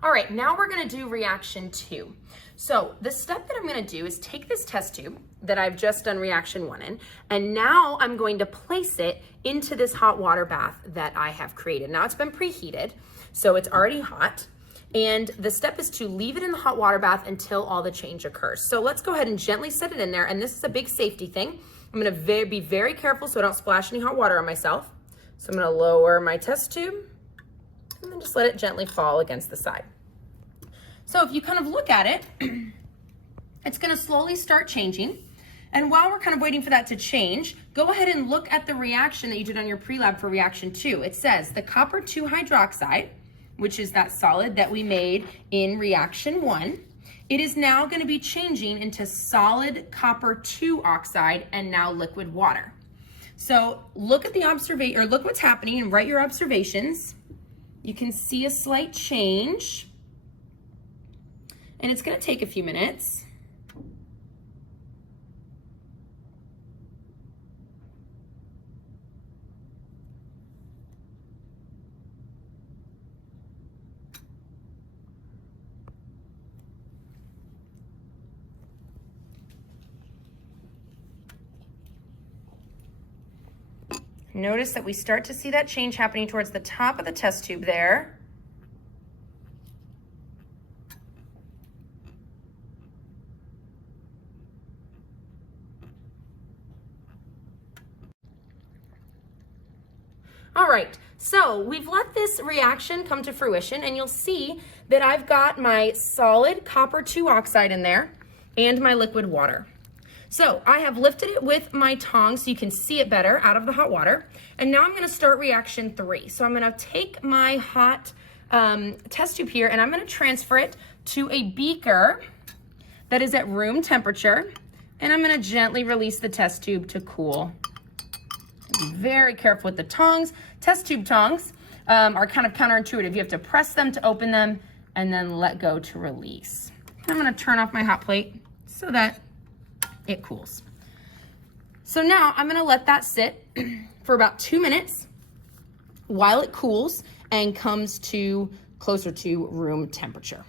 All right, now we're gonna do reaction 2. So the step that I'm gonna do is take this test tube that I've just done reaction 1 in, and now I'm going to place it into this hot water bath that I have created. Now it's been preheated, so it's already hot. And the step is to leave it in the hot water bath until all the change occurs. So let's go ahead and gently set it in there. And this is a big safety thing. I'm gonna be very careful so I don't splash any hot water on myself. So I'm gonna lower my test tube and then just let it gently fall against the side. So if you kind of look at it, it's gonna slowly start changing. And while we're kind of waiting for that to change, go ahead and look at the reaction that you did on your pre-lab for reaction 2. It says the copper 2 hydroxide, which is that solid that we made in reaction 1, it is now going to be changing into solid copper 2 oxide and now liquid water. So look at the observation, or look what's happening and write your observations. You can see a slight change, and it's going to take a few minutes. Notice that we start to see that change happening towards the top of the test tube there. All right, so we've let this reaction come to fruition, and you'll see that I've got my solid copper 2 oxide in there and my liquid water. So I have lifted it with my tongs so you can see it better out of the hot water. And now I'm gonna start reaction 3. So I'm gonna take my hot test tube here and I'm gonna transfer it to a beaker that is at room temperature. And I'm gonna gently release the test tube to cool. Be very careful with the tongs. Test tube tongs are kind of counterintuitive. You have to press them to open them and then let go to release. I'm gonna turn off my hot plate so that it cools. So now I'm gonna let that sit for about 2 minutes while it cools and comes to closer to room temperature.